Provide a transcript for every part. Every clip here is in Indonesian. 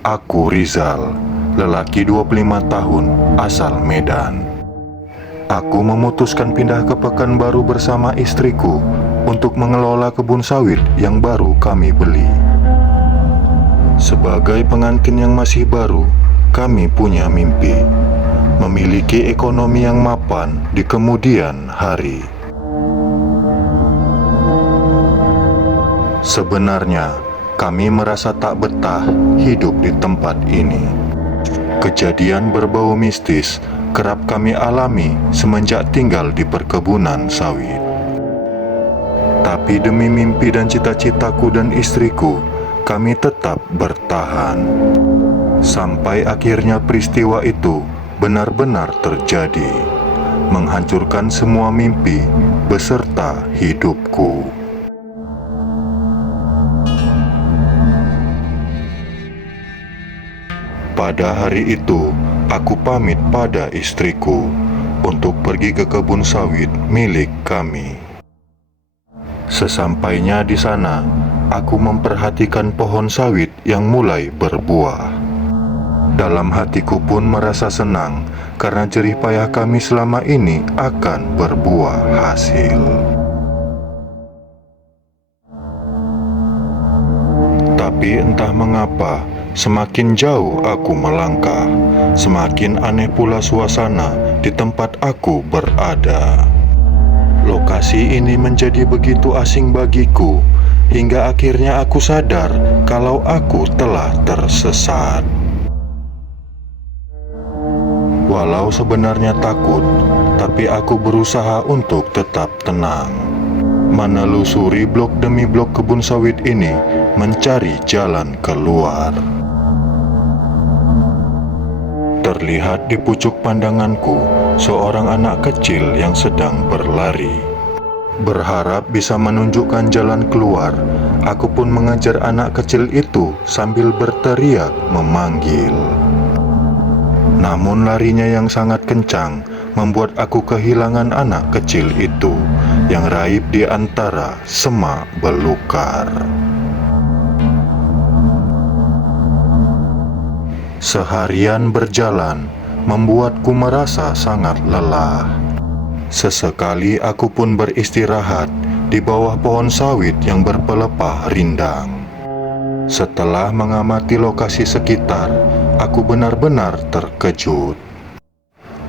Aku Rizal, lelaki 25 tahun, asal Medan. Aku memutuskan pindah ke Pekanbaru bersama istriku untuk mengelola kebun sawit yang baru kami beli. Sebagai pengantin yang masih baru, kami punya mimpi memiliki ekonomi yang mapan di kemudian hari. Sebenarnya, kami merasa tak betah hidup di tempat ini. Kejadian berbau mistis kerap kami alami semenjak tinggal di perkebunan sawit. Tapi demi mimpi dan cita-citaku dan istriku, kami tetap bertahan. Sampai akhirnya peristiwa itu benar-benar terjadi, menghancurkan semua mimpi beserta hidupku. Pada hari itu, aku pamit pada istriku untuk pergi ke kebun sawit milik kami. Sesampainya di sana, aku memperhatikan pohon sawit yang mulai berbuah. Dalam hatiku pun merasa senang karena jerih payah kami selama ini akan berbuah hasil. Tapi entah mengapa, semakin jauh aku melangkah, semakin aneh pula suasana di tempat aku berada. Lokasi ini menjadi begitu asing bagiku, hingga akhirnya aku sadar kalau aku telah tersesat. Walau sebenarnya takut, tapi aku berusaha untuk tetap tenang, menelusuri blok demi blok kebun sawit ini, mencari jalan keluar. Terlihat di pucuk pandanganku seorang anak kecil yang sedang berlari. Berharap bisa menunjukkan jalan keluar, aku pun mengejar anak kecil itu sambil berteriak memanggil. Namun larinya yang sangat kencang membuat aku kehilangan anak kecil itu yang raib di antara semak belukar. Seharian berjalan membuatku merasa sangat lelah. Sesekali aku pun beristirahat di bawah pohon sawit yang berpelepah rindang. Setelah mengamati lokasi sekitar, aku benar-benar terkejut.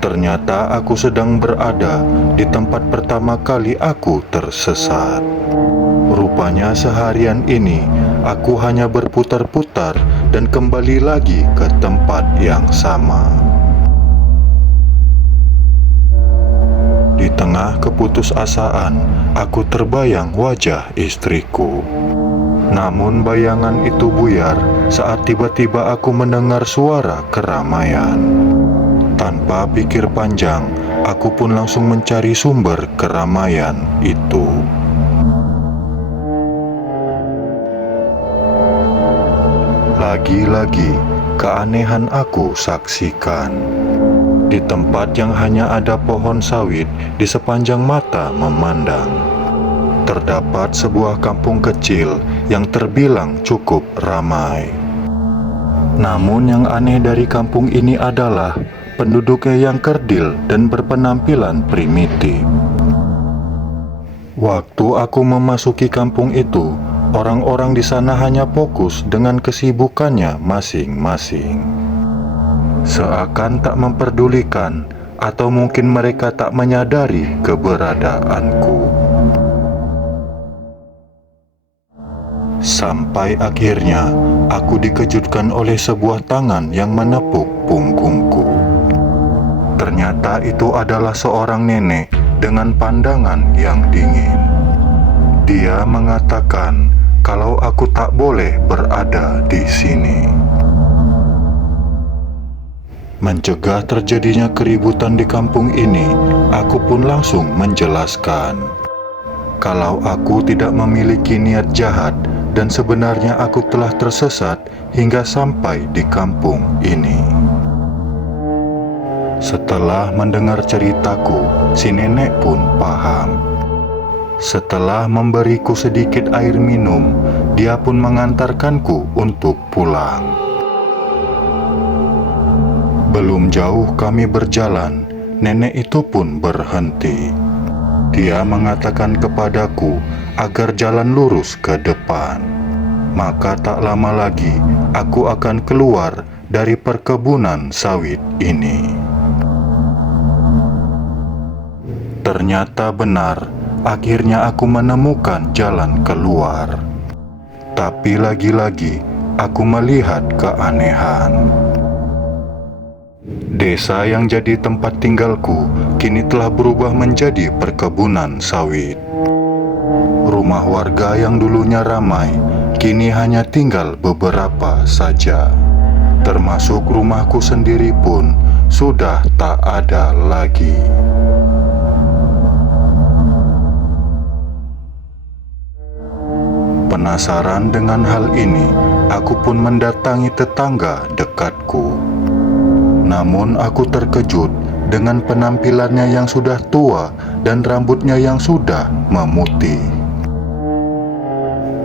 Ternyata aku sedang berada di tempat pertama kali aku tersesat. Rupanya seharian ini aku hanya berputar-putar dan kembali lagi ke tempat yang sama. Di tengah keputusasaan, aku terbayang wajah istriku. Namun bayangan itu buyar saat tiba-tiba aku mendengar suara keramaian. Tanpa pikir panjang, aku pun langsung mencari sumber keramaian itu. Lagi-lagi, keanehan aku saksikan. Di tempat yang hanya ada pohon sawit di sepanjang mata memandang, terdapat sebuah kampung kecil yang terbilang cukup ramai. Namun yang aneh dari kampung ini adalah penduduknya yang kerdil dan berpenampilan primitif. Waktu aku memasuki kampung itu, orang-orang di sana hanya fokus dengan kesibukannya masing-masing. Seakan tak memperdulikan, atau mungkin mereka tak menyadari keberadaanku. Sampai akhirnya aku dikejutkan oleh sebuah tangan yang menepuk punggungku. Ternyata itu adalah seorang nenek dengan pandangan yang dingin. Dia mengatakan kalau aku tak boleh berada di sini. Mencegah terjadinya keributan di kampung ini, aku pun langsung menjelaskan kalau aku tidak memiliki niat jahat dan sebenarnya aku telah tersesat hingga sampai di kampung ini. Setelah mendengar ceritaku, si nenek pun paham. Setelah memberiku sedikit air minum, dia pun mengantarkanku untuk pulang. Belum jauh kami berjalan, nenek itu pun berhenti. Dia mengatakan kepadaku agar jalan lurus ke depan. Maka tak lama lagi aku akan keluar dari perkebunan sawit ini. Ternyata benar, akhirnya aku menemukan jalan keluar. Tapi lagi-lagi aku melihat keanehan. Desa yang jadi tempat tinggalku kini telah berubah menjadi perkebunan sawit. Rumah warga yang dulunya ramai kini hanya tinggal beberapa saja. Termasuk rumahku sendiri pun sudah tak ada lagi. Penasaran dengan hal ini, aku pun mendatangi tetangga dekatku. Namun aku terkejut dengan penampilannya yang sudah tua dan rambutnya yang sudah memutih.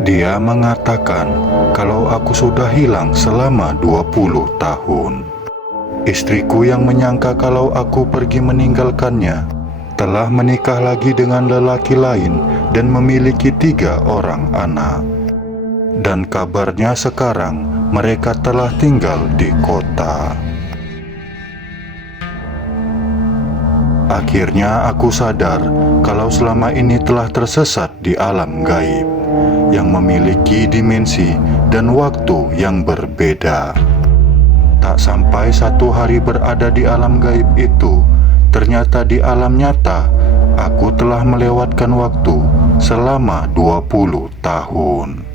Dia mengatakan kalau aku sudah hilang selama 20 tahun. Istriku yang menyangka kalau aku pergi meninggalkannya telah menikah lagi dengan lelaki lain dan memiliki 3 orang anak. Dan kabarnya sekarang mereka telah tinggal di kota. Akhirnya aku sadar kalau selama ini telah tersesat di alam gaib yang memiliki dimensi dan waktu yang berbeda. Tak sampai 1 hari berada di alam gaib itu, ternyata di alam nyata aku telah melewatkan waktu selama 20 tahun.